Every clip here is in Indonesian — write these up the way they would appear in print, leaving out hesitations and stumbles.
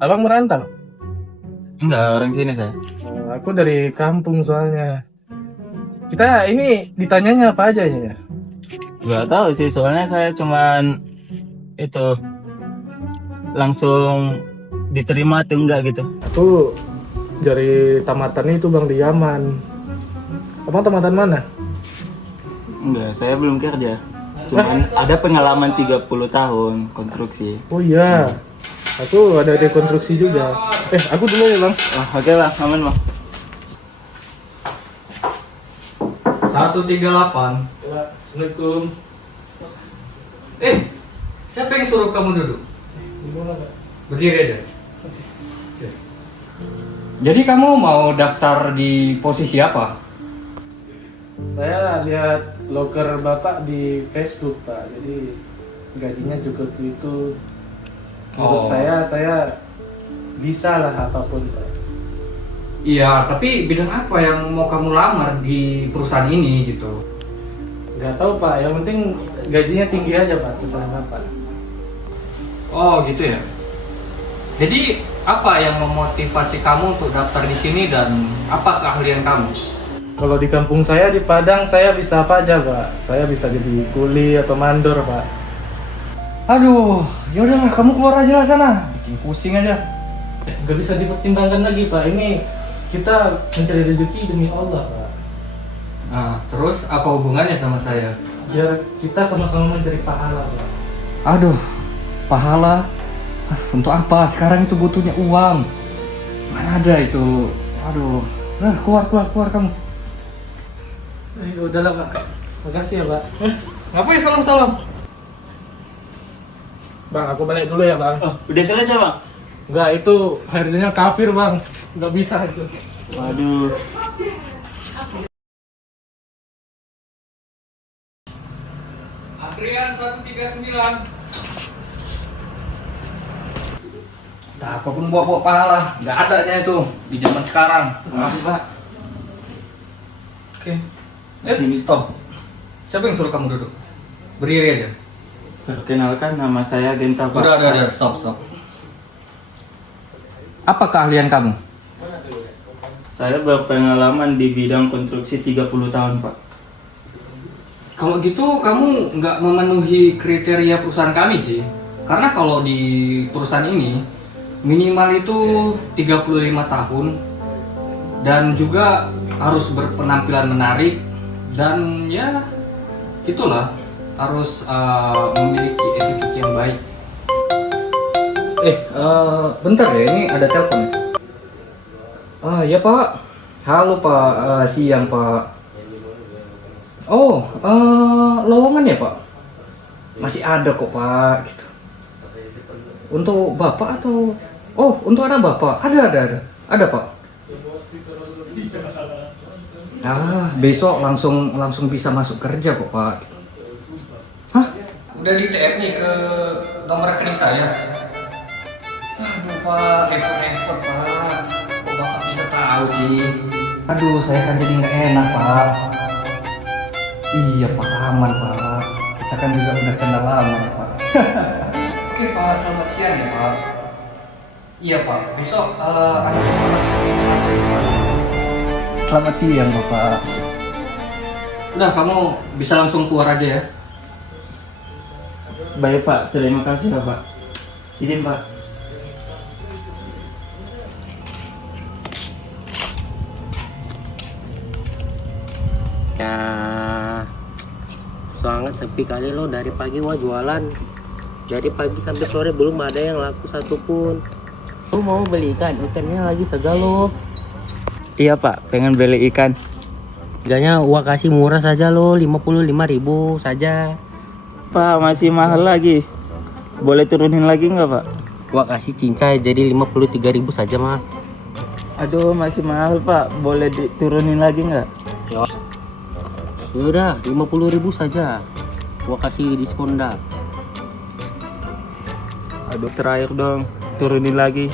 Abang merantau? Enggak, orang sini saya. Aku dari kampung soalnya. Kita ini ditanyanya apa aja ya? Enggak tahu sih, soalnya saya cuman itu langsung diterima atau enggak gitu. Aku dari tamatan itu Bang di Yaman. Abang tamatan mana? Enggak, saya belum kerja. Cuman ada pengalaman 30 tahun konstruksi. Oh iya, aku ada di konstruksi juga. Aku dulu ya Bang. Oke lah, aman bang. 138. Assalamualaikum. Siapa yang suruh kamu duduk? Berdiri aja. Oke. Jadi kamu mau daftar di posisi apa? Saya lihat loker Bapak di Facebook Pak. Jadi gajinya cukup itu. Menurut saya bisa lah apapun Pak. Iya, tapi bidang apa yang mau kamu lamar di perusahaan ini gitu? Nggak tahu Pak, yang penting gajinya tinggi aja Pak, terserah Bapak. Oh gitu ya. Jadi apa yang memotivasi kamu untuk daftar di sini dan apa keahlian kamu? Kalau di kampung saya di Padang saya bisa apa aja Pak. Saya bisa jadi kuli atau mandor Pak. Aduh, yaudahlah kamu keluar aja lah sana, bikin pusing aja. Nggak bisa dipertimbangkan lagi Pak. Ini kita mencari rezeki demi Allah Pak. Nah, terus apa hubungannya sama saya? Biar kita sama-sama mencari pahala Pak. Aduh, pahala? Untuk apa? Sekarang itu butuhnya uang. Mana ada itu? Aduh, nah keluar kamu. Ya udahlah Pak. Makasih ya Pak. Ngapain salam-salam? Bang, aku balik dulu ya Bang. Oh, udah selesai bang? Enggak, itu harganya kafir Bang. Nggak bisa itu. Waduh. Antrian 139. Nah, apapun bawa pahala, nggak adanya itu di zaman sekarang. Makasih pak. Oke. Stop. Siapa yang suruh kamu duduk? Berdiri aja. Perkenalkan, nama saya Genta pak. Udah, stop. Apa keahlian kamu? Saya berpengalaman di bidang konstruksi 30 tahun pak. Kalau gitu kamu nggak memenuhi kriteria perusahaan kami sih. Karena kalau di perusahaan ini minimal itu 35 tahun dan juga harus berpenampilan menarik dan ya itulah harus memiliki etiket yang baik. Bentar ya, ini ada telepon. Ya Pak. Halo Pak, siang Pak. Oh, lowongan ya Pak? Masih ada kok Pak, gitu. Untuk Bapak atau? Oh, untuk anak Bapak? Ada Pak. Besok langsung bisa masuk kerja kok Pak. Hah? Udah di TF nih ke nomor rekening saya. Aduh Pak, repot Pak. Kok Bapak bisa tahu sih? Aduh, saya kan jadi nggak enak Pak. Iya Pak, aman Pak. Kita kan juga udah kenal lama ya Pak. Oke Pak, selamat siang ya Pak. Iya Pak, besok ada selamat siang Bapak. Udah, kamu bisa langsung keluar aja ya. Baik pak, terima kasih ya pak. Izin pak. Ya, sangat sepi kali lo dari pagi gua jualan. Dari pagi sampai sore belum ada yang laku satupun. Lo mau beli ikan? Ikannya lagi segar lo. Iya pak, pengen beli ikan. Harganya gua kasih murah saja lo, 55.000 saja. Pak, masih mahal lagi. Boleh turunin lagi nggak pak? Gua kasih cincai jadi 53.000 saja mah. Aduh, masih mahal pak. Boleh diturunin lagi nggak? Udah 50.000 saja. Gua kasih diskon dah. Aduh, terakhir dong. Turunin lagi.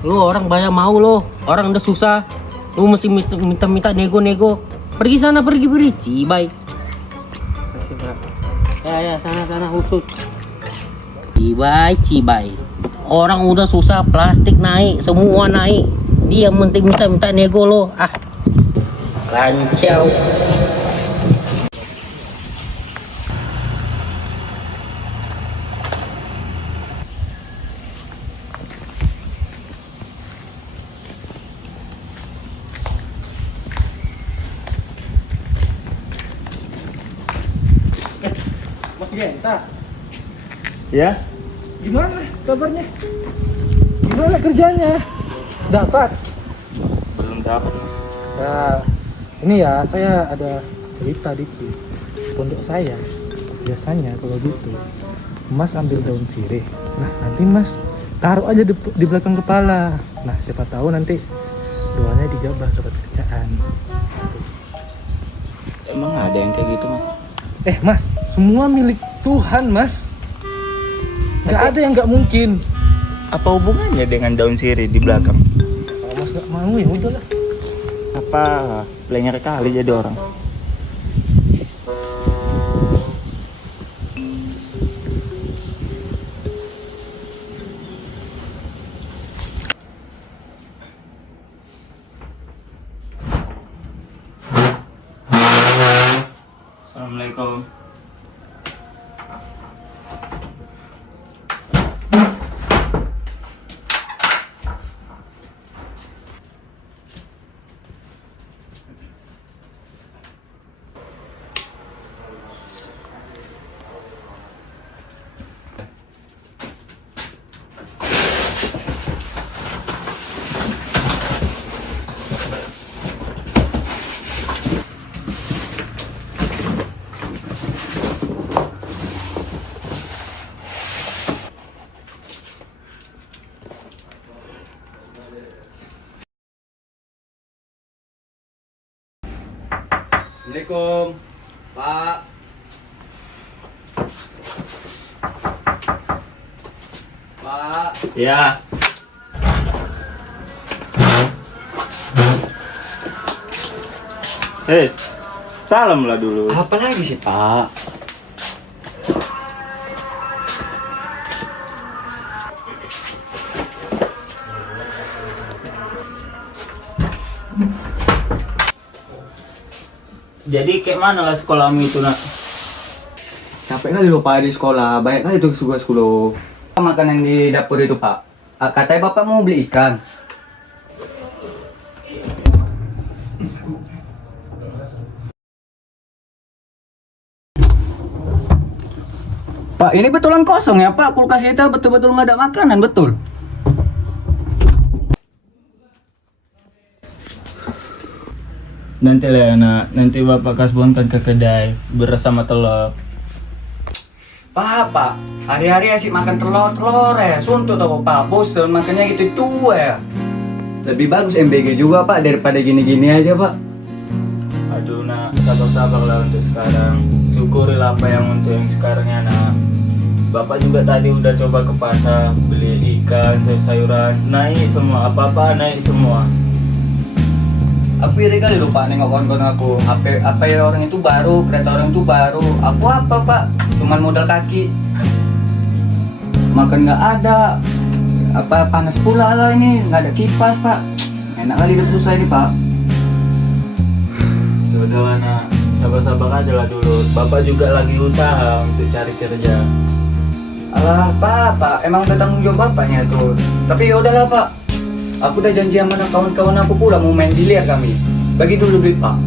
Lo orang banyak mau lo. Orang udah susah. Lo mesti minta nego. Pergi sana, pergi. Cibai. Makasih pak. Ya, sana usus. Cibai. Orang udah susah, plastik naik, semua naik. Dia penting minta nego lo. Ah, lancau. Mas Genta, Ya? gimana kabarnya? Gimana kerjanya? Dapat? Belum dapat, Mas. Nah, ini ya saya ada cerita dikit. Pondok saya biasanya kalau gitu, Mas ambil daun sirih. Nah, nanti Mas taruh aja di belakang kepala. Nah, siapa tahu nanti doanya dijabah dapat kerjaan. Emang ada yang kayak gitu, Mas? Mas, semua milik Tuhan, Mas. Nggak ada yang nggak mungkin. Apa hubungannya dengan daun sirih di belakang? Kalau Mas nggak mau ya udahlah. Apa plenger kali jadi orang? Assalamualaikum. Assalamualaikum, Pak. Pak. Ya. Hei, salam lah dulu. Apa lagi sih, Pak? Jadi kayak mana lah sekolahmu itu, nak? Capek kali lo, Pak, di sekolah. Banyak kali tugas sekolah. Makanan di dapur itu, Pak. Katanya Bapak mau beli ikan. Pak, ini betulan kosong ya, Pak. Kulkas kita betul-betul nggak ada makanan, betul. Nanti lah, nak. Nanti bapak kasbonkan ke kedai beras sama telur. Pak, hari-hari asik makan telur ya. Suntuk tau, Pak. Bosen makannya gitu ya. Lebih bagus MBG juga, Pak, daripada gini-gini aja, Pak. Aduh, nak. Sabar-sabar lah untuk sekarang. Syukurilah apa yang untuk yang sekarang ya, nak. Bapak juga tadi udah coba ke pasar beli ikan, sayur-sayuran, naik semua, apa-apa naik semua. Aku iri kali lupa nengok kawan-kawan aku. Apa ya orang itu baru, kereta orang itu baru. Aku apa, Pak? Cuman modal kaki. Makan nggak ada. Apa panas pula lah ini, nggak ada kipas, Pak. Enak kali hidup susah ini, Pak. Udah lah, nak. Sabar-sabar aja lah dulu. Bapak juga lagi usaha untuk cari kerja. Alah, Pak, emang udah tanggung jawab bapaknya tuh. Tapi ya udahlah, Pak. Aku udah janji sama kawan-kawan aku pula mau main biliar kami. Bagi dulu duit, Pak.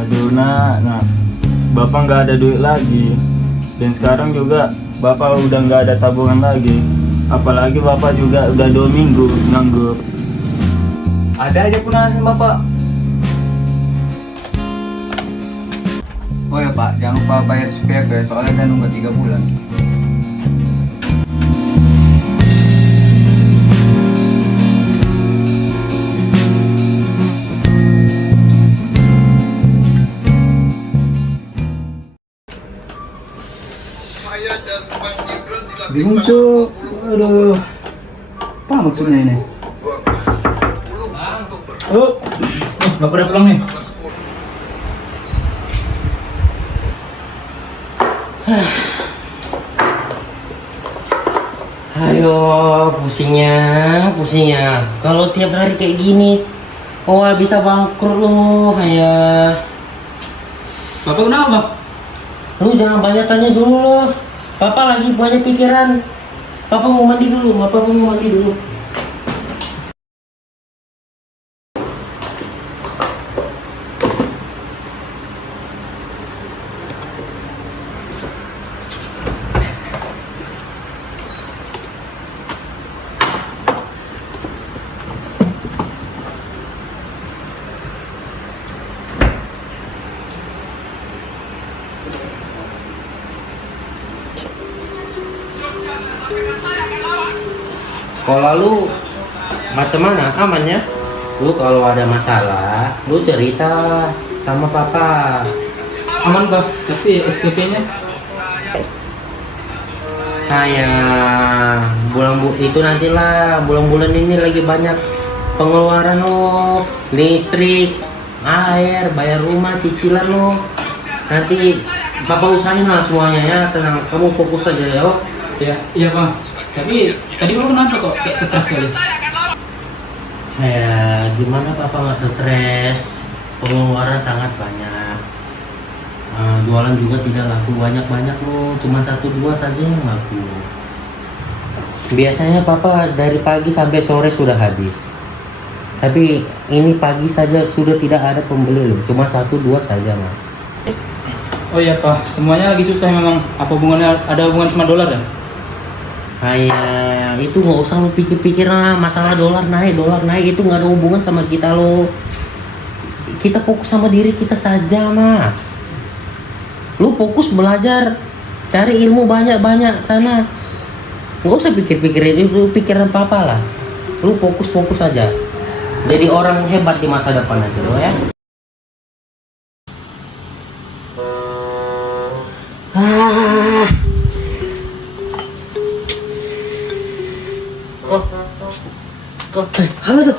Aduh, nak. Bapak nggak ada duit lagi. Dan sekarang juga Bapak udah nggak ada tabungan lagi. Apalagi Bapak juga udah 2 minggu nganggur. Ada aja punasan, Bapak. Oh ya, Pak, jangan lupa bayar SPP ya, soalnya kan nunggu 3 bulan. Bingung, Cuk. Aduh. Apa maksudnya ini? Oh, Bapak udah pulang nih. Ayo, pusingnya. Kalau tiap hari kayak gini, wah bisa bangkrut lu, ayah. Bapak kenapa? Lu jangan banyak tanya dulu loh. Papa lagi banyak pikiran. Papa mau mandi dulu. Sekolah lu macam mana? Aman ya? Lu kalau ada masalah, lu cerita sama papa. Aman Pak, tapi SPP-nya Itu nantilah, bulan-bulan ini lagi banyak pengeluaran lo, listrik, air, bayar rumah, cicilan lo. Nanti papa usahain lah semuanya ya, tenang, kamu fokus aja ya. ya, iya Pak. Tapi tadi Bapak kenapa kok kayak stres kali? Ya gimana papa nggak stres, pengeluaran sangat banyak. Jualan juga tidak laku banyak lo, cuma 1-2 saja yang laku. Biasanya papa dari pagi sampai sore sudah habis, tapi ini pagi saja sudah tidak ada pembeli loh, cuma 1-2 saja mah. Oh iya Pak, semuanya lagi susah memang. Apa hubungannya, ada hubungan sama dolar ya? Itu nggak usah lu pikir-pikir lah, masalah dolar naik itu nggak ada hubungan sama kita lo. Kita fokus sama diri kita saja mah. Lu fokus belajar, cari ilmu banyak-banyak sana. Nggak usah pikir-pikir itu pikiran papa lah. Lu fokus aja. Jadi orang hebat di masa depan aja lo ya. Apa tuh?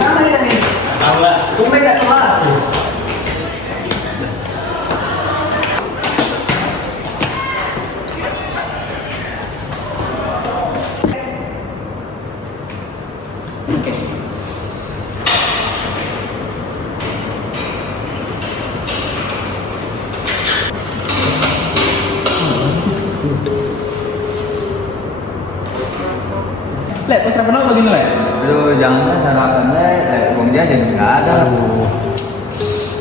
Sama kita nih. Alhamdulillah. Tumben nggak telat. Le, pas sarapan apa begini, Le? Aduh, jangan sarapan deh, uang jajan nggak ada.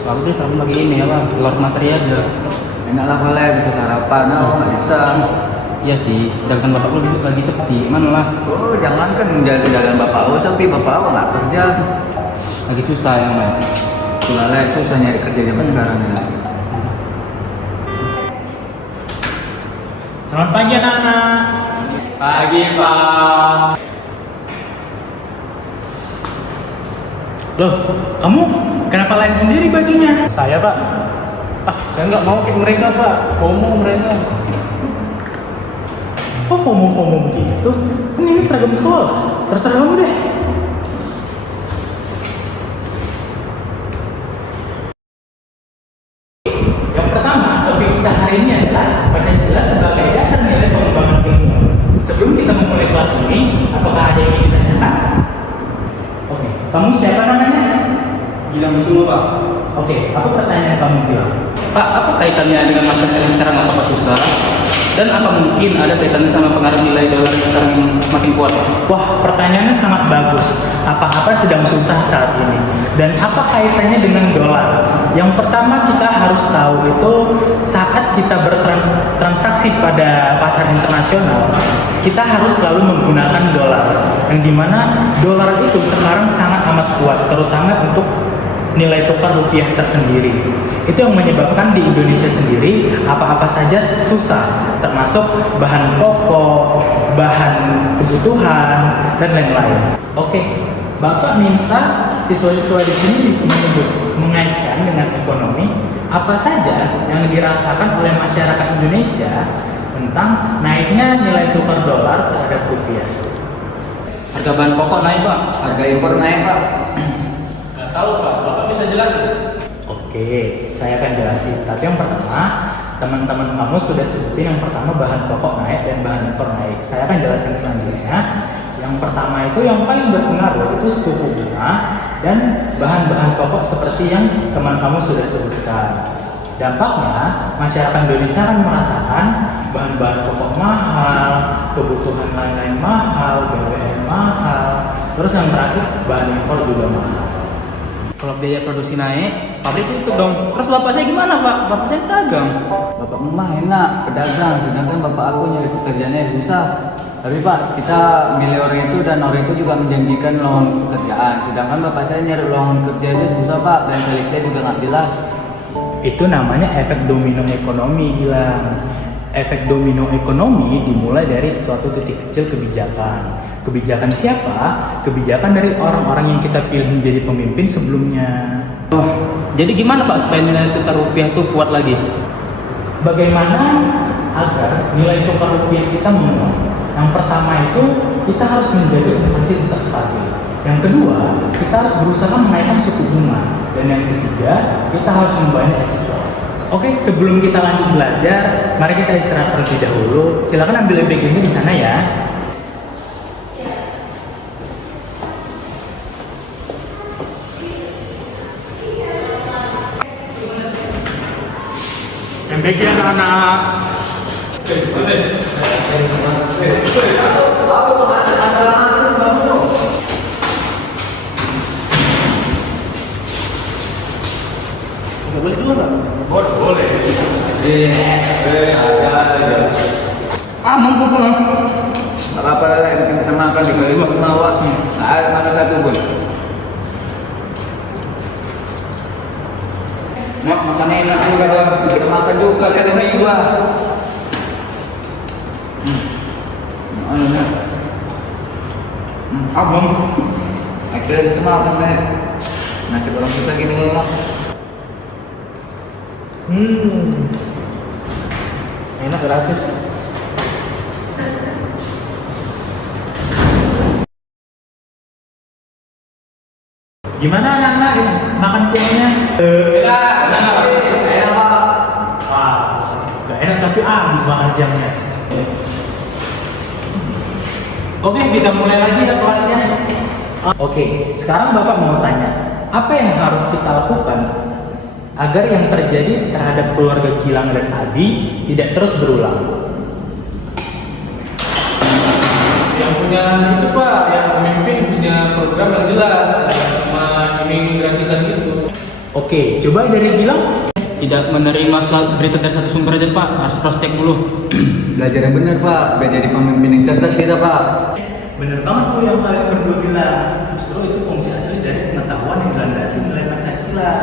Aku tuh sarapan pagi ini apa? Telur materi aja. Enak lah boleh bisa sarapan, nah nggak bisa. Iya sih, dagangan bapak lu lagi sepi, mana lah? Oh, jangan kan jalan bapak oh sepi, bapak oh nggak kerja. Lagi susah ya, Le. Itulah Le, susah nyari kerja zaman sekarang ini. Selamat pagi anak-anak. Pagi Pak. Loh, kamu kenapa lain sendiri bajunya? Saya pak. Saya nggak mau kayak mereka pak. FOMO mereka. Kok FOMO begitu? Kan ini seragam sekolah. Terserah kamu deh. Yang pertama, topik kita hari ini adalah Pancasila sebagai dasar nilai pengembangan ilmu. Sebelum kita memulai kelas ini, apakah ada yang ingin ditanyakan? Oke, kamu siapa namanya? Gilang semua, Pak. Oke, apa pertanyaan kamu bilang? Pak, apa kaitannya dengan masyarakat yang sekarang apa susah? Dan apa mungkin ada kaitannya sama pengaruh nilai dolar yang sekarang yang semakin kuat? Wah, pertanyaannya sangat bagus. Apa-apa sedang susah saat ini? Dan apa kaitannya dengan dolar? Yang pertama kita harus tahu itu saat kita bertransaksi pada pasar internasional, kita harus selalu menggunakan dolar. Yang dimana dolar itu sekarang sangat amat kuat, terutama untuk nilai tukar rupiah tersendiri. Itu yang menyebabkan di Indonesia sendiri apa-apa saja susah, termasuk bahan pokok, bahan kebutuhan, dan lain-lain. Oke, Bapak minta siswa-siswa di sini menyebut mengaitkan dengan ekonomi apa saja yang dirasakan oleh masyarakat Indonesia tentang naiknya nilai tukar dolar terhadap rupiah. Harga bahan pokok naik pak. Harga impor naik pak. Nggak tahu pak, bapak bisa jelasin? Oke, saya akan jelasin. Tapi yang pertama, teman-teman kamu sudah sebutin yang pertama bahan pokok naik dan bahan impor naik. Saya akan jelaskan selanjutnya. Yang pertama itu yang paling berpengaruh itu suku bunga dan bahan-bahan pokok seperti yang teman kamu sudah sebutkan. Dampaknya, masyarakat Indonesia akan merasakan bahan-bahan pokok mahal, kebutuhan lain-lain mahal, BBM mahal, terus yang terakhir bahan impor juga mahal. Kalau biaya produksi naik, pabrik tutup dong. Terus bapak saya gimana pak? Bapak saya pedagang. Bapak mah enak pedagang, sedangkan bapak aku nyari pekerjaannya susah. Tapi pak, kita milih orang itu dan orang itu juga menjanjikan lowongan pekerjaan. Sedangkan bapak saya nyari lowongan kerja aja susah pak, dan seleksi juga nggak jelas. Itu namanya efek domino ekonomi, Gilang. Efek domino ekonomi dimulai dari suatu titik kecil kebijakan. Kebijakan siapa? Kebijakan dari orang-orang yang kita pilih menjadi pemimpin sebelumnya. Jadi gimana pak supaya nilai tukar rupiah itu kuat lagi? Bagaimana agar nilai tukar rupiah kita menguat? Yang pertama itu kita harus menjaga inflasi tetap stabil. Yang kedua, kita harus berusaha menaikkan suku bunga. Dan yang ketiga, kita harus membangun ekspor. Oke, sebelum kita lanjut belajar, mari kita istirahat terlebih dahulu. Silakan ambil bagiannya di sana ya. Baik ya anak-anak. Nggak boleh juga nggak? Boleh. Mampu bang. Nggak apa-apa lah, yang penting bisa makan di kali gua awak. Nggak ada makan satu pun. Mak makan enak juga, bisa makan juga kali ini gua. Abang, akhirnya bisa makan nih. Nasi goreng susah gini mak. Enak gratis. Gimana anak-anak makan siangnya? Gak enak tapi habis makan siangnya. Oke, kita mulai lagi ya kelasnya. Oke, sekarang Bapak mau tanya, apa yang harus kita lakukan agar yang terjadi terhadap keluarga Gilang dan Abi tidak terus berulang? Yang punya itu pak, yang pemimpin punya program yang jelas, sama ini gratisan gitu. Oke, coba dari Gilang. Tidak menerima berita dari satu sumber aja pak, harus cross check dulu. Belajar yang benar pak, biar jadi pemimpin yang cerdas kita pak. Bener banget tuh yang kalian berdua bilang. Justru itu fungsi asli dari pengetahuan yang dilandasi nilai Pancasila,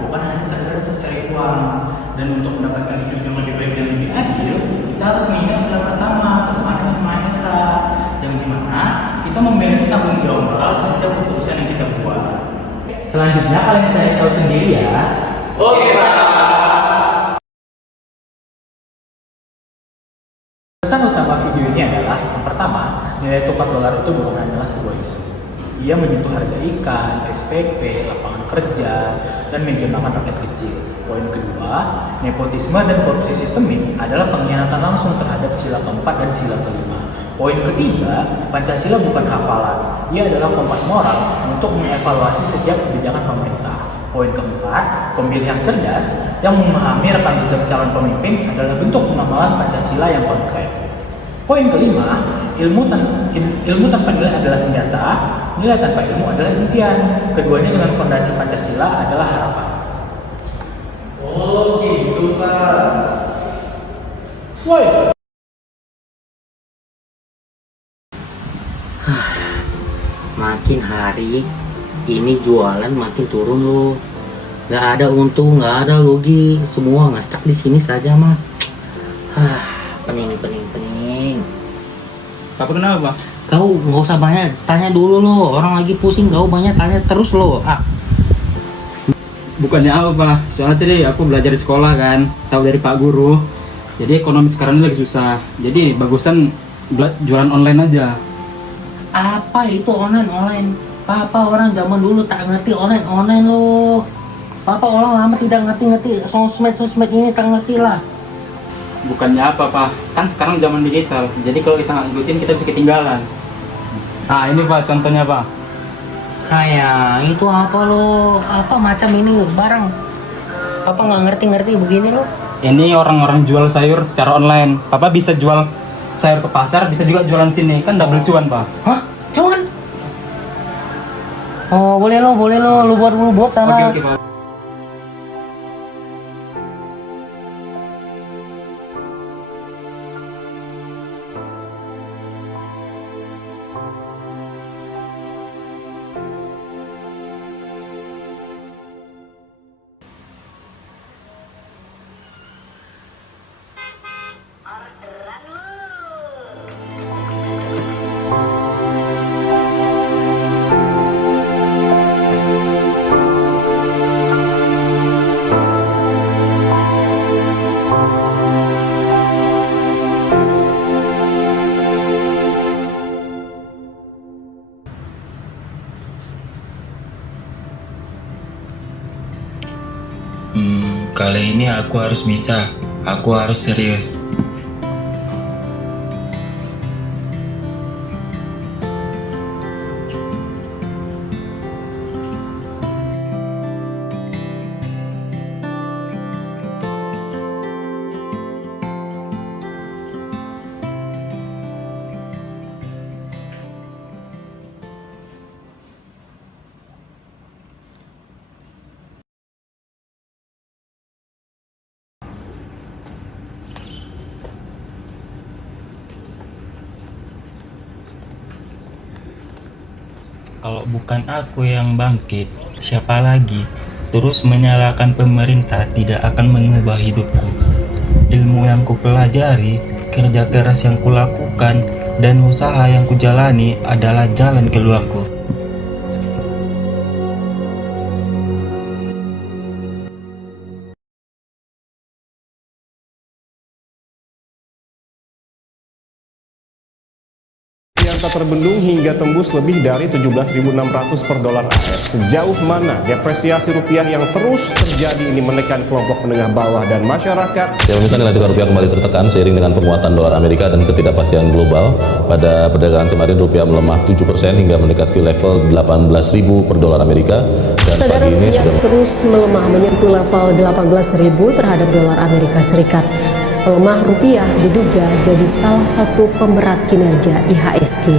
bukan hanya sekedar untuk cari uang. Dan untuk mendapatkan hidup yang lebih baik dan lebih adil, kita harus mengingat sila pertama, ketuhanan yang Maha Esa, yang dimana kita memiliki tanggung jawab moral di setiap keputusan yang kita buat. Selanjutnya kalian cari tahu sendiri ya. Oke pak. Pesan utama video ini adalah yang pertama, nilai tukar dolar itu bukan hanyalah sebuah isu. Ia menyentuh harga ikan, SPP, lapangan kerja, dan meja makan rakyat kecil. Poin kedua, nepotisme dan korupsi sistemik adalah pengkhianatan langsung terhadap sila keempat dan sila kelima. Poin ketiga, Pancasila bukan hafalan. Ia adalah kompas moral untuk mengevaluasi setiap kebijakan pemerintah. Poin keempat, pemilih yang cerdas yang memahami rekam jejak calon pemimpin adalah bentuk pengamalan Pancasila yang konkret. Poin kelima, ilmu tanpa nilai adalah senjata, nilai tanpa ilmu adalah impian. Keduanya dengan fondasi Pancasila adalah harapan. Oh gitu pak. Woi. Makin hari ini jualan makin turun loh. Nggak ada untung, nggak ada rugi, semua ngestak di sini saja mah. Pening. Papa kenapa bang? Kau nggak usah banyak tanya dulu lo, orang lagi pusing kau banyak tanya terus lo. Bukannya apa Pak, soalnya tadi aku belajar di sekolah kan, tahu dari Pak Guru. Jadi ekonomi sekarang ini lagi susah. Jadi bagusan jualan online aja. Apa itu online? Papa orang zaman dulu tak ngerti online lo. Papa orang lama tidak ngerti sosmed ini tak ngerti lah. Bukannya apa Pak, kan sekarang zaman digital. Jadi kalau kita nggak ngikutin kita bisa ketinggalan. Nah ini Pak contohnya Pak. Itu apa lo? Apa macam ini barang? Papa nggak ngerti begini lo. Ini orang-orang jual sayur secara online. Papa bisa jual sayur ke pasar, bisa juga jualan sini. Kan double cuan Pak. Hah? Cuman? Oh boleh lo, lu buat sana. Oke Pak. Kali ini aku harus bisa. Aku harus serius. Kalau bukan aku yang bangkit, siapa lagi? Terus menyalahkan pemerintah tidak akan mengubah hidupku. Ilmu yang kupelajari, kerja keras yang kulakukan, dan usaha yang kujalani adalah jalan keluarku. Yang tak terbendung hingga tembus lebih dari 17.600 per dolar AS. Sejauh mana depresiasi rupiah yang terus terjadi ini menekan kelompok menengah bawah dan masyarakat? Ya, pemirsa, nilai tukar rupiah kembali tertekan seiring dengan penguatan dolar Amerika dan ketidakpastian global. Pada perdagangan kemarin rupiah melemah 7% hingga mendekati level 18.000 per dolar Amerika. Dan Saudara, pagi ini rupiah sudah terus melemah menyentuh level 18.000 terhadap dolar Amerika Serikat. Melemah rupiah diduga jadi salah satu pemberat kinerja IHSG.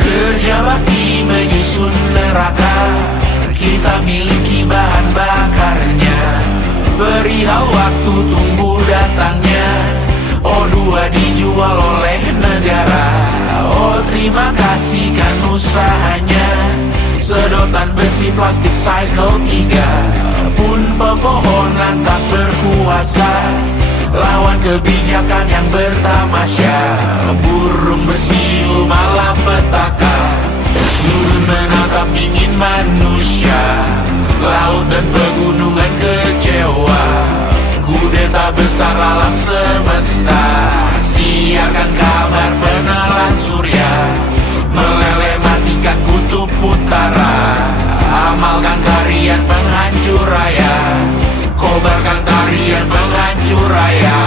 Kerja bakti menyusun neraka, kita miliki bahan bakarnya. Perihal waktu tunggu datangnya, O2 dijual oleh negara. Oh terima kasih kan usahanya. Sedotan besi plastik cycle 3 pun pepohonan tak berkuasa lawan kebijakan yang bertamasya. Burung bersiul malam petaka, turun menatap dingin manusia. Laut dan pegunungan kecewa, kudeta besar alam semesta. Siarkan kabar penelan surya, meleleh matikan kutub utara. Amalkan tarian penghancur raya, kobarkan tarian penghancur raya.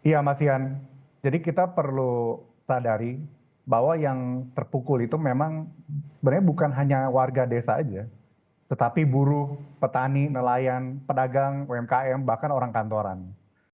Iya Mas Ian, jadi kita perlu sadari bahwa yang terpukul itu memang sebenarnya bukan hanya warga desa aja, tetapi buruh, petani, nelayan, pedagang, UMKM, bahkan orang kantoran.